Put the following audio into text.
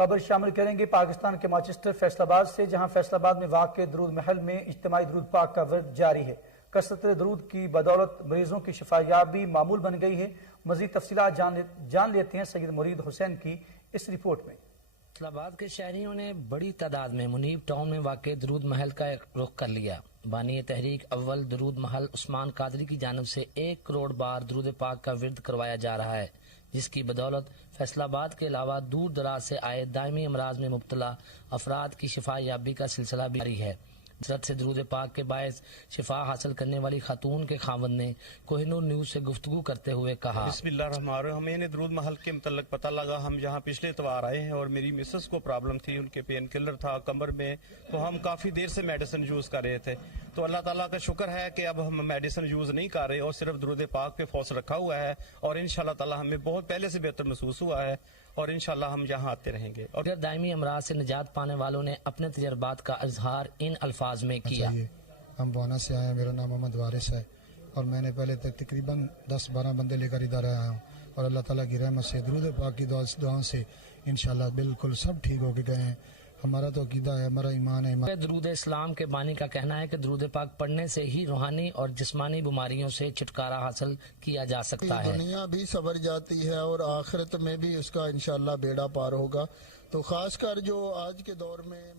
خبر شامل کریں گے پاکستان کے مانچسٹر فیصل آباد سے، جہاں فیصل آباد میں واقع درود محل میں اجتماعی درود پاک کا ورد جاری ہے۔ کثرت درود کی بدولت مریضوں کی شفا یابی معمول بن گئی ہے۔ مزید تفصیلات جان لیتے ہیں سید مرید حسین کی اس رپورٹ میں۔ فیصل آباد کے شہریوں نے بڑی تعداد میں منیب ٹاؤن میں واقع درود محل کا رخ کر لیا۔ بانی تحریک اول درود محل عثمان قادری کی جانب سے 1 کروڑ بار درود پاک کا ورد کروایا جا رہا ہے، جس کی بدولت فیصل آباد کے علاوہ دور دراز سے آئے دائمی امراض میں مبتلا افراد کی شفا یابی کا سلسلہ بھی جاری ہے۔ حضرت سے درود پاک کے باعث شفا حاصل کرنے والی خاتون کے خاوند نے کوہ نور نیوز سے گفتگو کرتے ہوئے کہا، بسم اللہ الرحمن الرحیم۔ ہمیں درود محل کے متعلق پتہ لگا، ہم یہاں پچھلے اتوار آئے ہیں اور میری مسز کو پرابلم تھی، ان کے پین کلر تھا کمر میں، تو ہم کافی دیر سے میڈیسن یوز کر رہے تھے، تو اللہ تعالیٰ کا شکر ہے کہ اب ہم میڈیسن یوز نہیں کر رہے اور صرف درود پاک پہ فوکس رکھا ہوا ہے، اور انشاءاللہ تعالیٰ ہمیں بہت پہلے سے بہتر محسوس ہوا ہے، اور انشاءاللہ ہم یہاں آتے رہیں گے۔ اور دائمی امراض سے نجات پانے والوں نے اپنے تجربات کا اظہار ان الفاظ میں کیا۔ ہم بوانا سے آئے ہیں، میرا نام محمد وارث ہے، اور میں نے پہلے تک تقریباً 10-12 بندے لے کر ادھر آیا ہوں، اور اللہ تعالیٰ کی رحمت سے درود پاک کی دعاؤں سے انشاءاللہ بالکل سب ٹھیک ہو کے گئے ہیں۔ ہمارا تو عقیدہ ہے، ہمارا ایمان ہے۔ درود اسلام کے بانی کا کہنا ہے کہ درود پاک پڑھنے سے ہی روحانی اور جسمانی بیماریوں سے چھٹکارا حاصل کیا جا سکتا ہے۔ دنیا بھی سنور جاتی ہے اور آخرت میں بھی اس کا انشاءاللہ بیڑا پار ہوگا۔ تو خاص کر جو آج کے دور میں